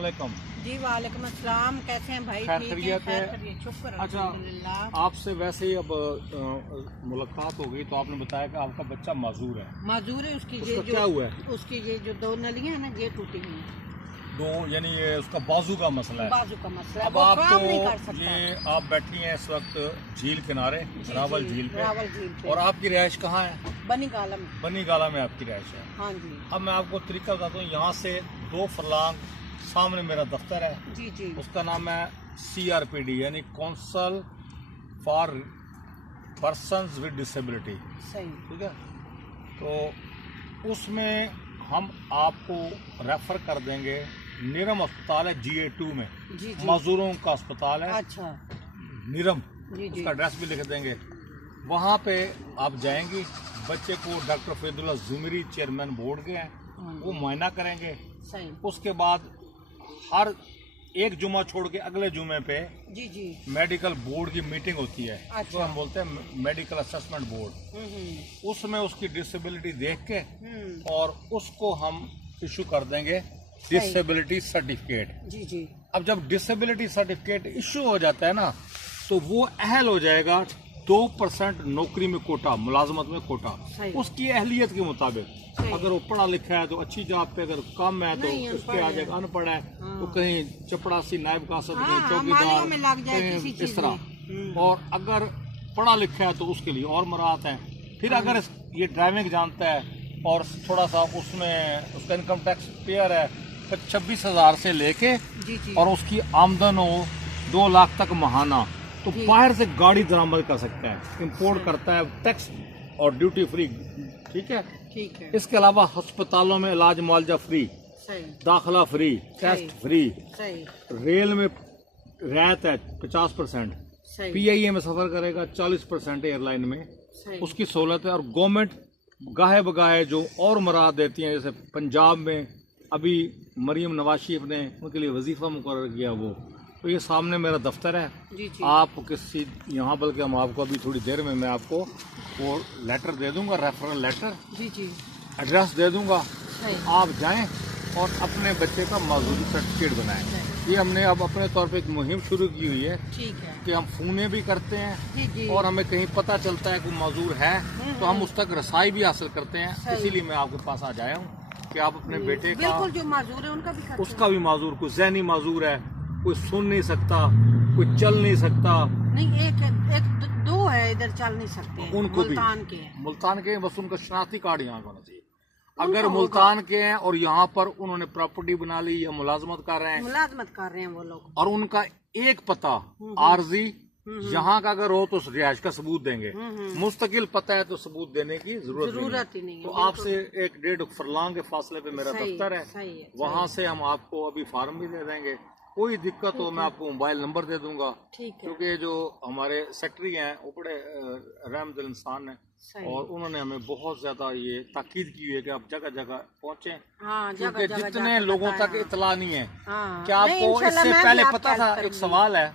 वालेकुम। जी वालेकुम अस्सलाम। कैसे हैं भाई? खैर ठीक खैरियत है? शुक्र अच्छा, अल्हम्दुलिल्लाह। आपसे वैसे ही अब मुलाकात हो गई तो आपने बताया कि आपका बच्चा माजूर है। माजूर है उसकी, उसका ये क्या जो हुआ है? उसकी ये जो दो नलियां हैं ना, ये टूटी हुई हैं। दो यानी ये उसका बाजू का मसला है। बाजू का मसला है, अब वो आप काम तो नहीं कर सकता। ये आप बैठी हैं इस वक्त झील किनारे, जी, रावल जी, झील पे, रावल झील पे। और आपकी रिहाइश कहाँ है? बनी गालम। बनी गाला में आपकी रिहाइश है। हाँ जी। अब मैं आपको तरीका बताता हूँ। यहाँ से 2 फरलांग सामने मेरा दफ्तर है। जी जी। उसका नाम है CRPD यानी council for persons with disability. सही। ठीक है, तो उसमें हम आपको रेफर कर देंगे। निरम अस्पताल है GA2 में, जी जी। मजदूरों का अस्पताल है अच्छा। निरम, जी जी। उसका एड्रेस भी लिख देंगे। वहाँ पे आप जाएंगी, बच्चे को डॉक्टर फैदुल्ला जुमरी चेयरमैन बोर्ड के हैं, वो मुआयना करेंगे। सही। उसके बाद हर एक जुमा छोड़ के अगले जुमे पे जी जी। मेडिकल बोर्ड की मीटिंग होती है। अच्छा। तो हम बोलते हैं मेडिकल असेसमेंट बोर्ड। उसमें उसकी डिसेबिलिटी देख के और उसको हम इशू कर देंगे डिसेबिलिटी सर्टिफिकेट। जी जी। अब जब डिसेबिलिटी सर्टिफिकेट इशू हो जाता है ना, तो वो अहल हो जाएगा 2% नौकरी में कोटा, मुलाजमत में कोटा, उसकी अहलियत के मुताबिक। अगर वो पढ़ा लिखा है तो अच्छी जॉब पे, अगर कम है तो उस पे आ जाएगा। अनपढ़ है तो कहीं चपड़ासी, नायब कासद, कहीं चौकीदार, कहीं इस तरह। और अगर पढ़ा लिखा है तो उसके लिए और मराहत है। फिर अगर ये ड्राइविंग जानता है और थोड़ा सा उसमें उसका इनकम टैक्स पेयर है, 26,000 से लेके और उसकी आमदन हो 2 लाख तक महाना, तो बाहर से गाड़ी दरामद कर सकता है। इंपोर्ट करता है टैक्स और ड्यूटी फ्री। ठीक है, ठीक है। इसके अलावा अस्पतालों में इलाज मुआवजा फ्री, सही। दाखिला फ्री, टेस्ट फ्री, सही। रेल में रियायत है 50%, सही। PIA में सफर करेगा 40% एयरलाइन में, सही। उसकी सहूलत है। और गवर्नमेंट गाहे बगाहे जो और मराद देती हैं, जैसे पंजाब में अभी मरीम नवाज शरीफ ने उनके लिए वजीफा मुकर्रर किया वो, तो ये सामने मेरा दफ्तर है। जी जी। आप किसी यहाँ, बल्कि हम आपको अभी थोड़ी देर में मैं आपको वो लेटर दे दूंगा, रेफरल लेटर। जी जी। एड्रेस दे दूंगा, सही। आप जाएं और अपने बच्चे का माजूरी सर्टिफिकेट बनाएं। ये हमने अब अपने तौर पे एक मुहिम शुरू की हुई है। ठीक है कि हम फोने भी करते हैं। जी जी। और हमें कहीं पता चलता है कोई माजूर है तो हम उस तक रसाई भी हासिल करते हैं। इसीलिए मैं आपके पास आ जाया हूँ कि आप अपने बेटे का, बिल्कुल जो माजूर है उनका भी करते उसका भी माजूर, कोई ज़हनी माजूर है, कोई सुन नहीं सकता, कोई चल नहीं सकता। नहीं, एक दो है इधर चल नहीं सकते, उनको भी मुल्तान के बस उनका शनाख्ती कार्ड यहाँ होना चाहिए। अगर मुल्तान के हैं और यहाँ पर उन्होंने प्रॉपर्टी बना ली या मुलाजमत कर रहे हैं वो लोग, और उनका एक पता आरजी यहाँ का अगर हो तो रिहाइश का सबूत देंगे। मुस्तकिल पता है तो सबूत देने की जरूरत ही नहीं है। तो आपसे 1-1.5 फरलांग के फासले पे मेरा दफ्तर है, वहाँ से हम आपको अभी फार्म भी दे देंगे। कोई दिक्कत हो मैं आपको मोबाइल नंबर दे दूंगा, क्योंकि जो हमारे सेक्रेटरी हैं वो बड़े रहमदिल इंसान हैं और उन्होंने हमें बहुत ज्यादा ये ताकीद की है कि आप जगह जगह पहुँचे, क्योंकि जितने लोगों तक इतला नहीं है। क्या आपको इससे पहले पता था? एक सवाल है,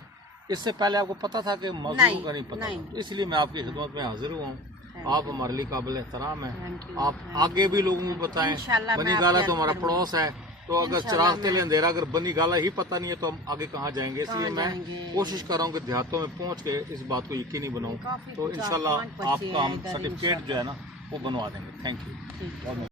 इससे पहले आपको पता था कि मजदूर का नहीं पता? इसलिए मैं आपकी खिदमत में हाजिर हुआ हूँ। आप हमारे लिए काबिल एहतराम है। आप आगे भी लोगों को बताएं। बनी गाला तो हमारा पड़ोस है, तो अगर चिराग के लिए अंधेरा, अगर बनी गाला ही पता नहीं है तो हम आगे कहाँ जाएंगे। इसलिए मैं कोशिश कर रहा हूँ कि देहातों में पहुँच के इस बात को यकीनी बनाऊँ। तो इंशाल्लाह आपका हम सर्टिफिकेट जो है ना वो बनवा देंगे। Thank you.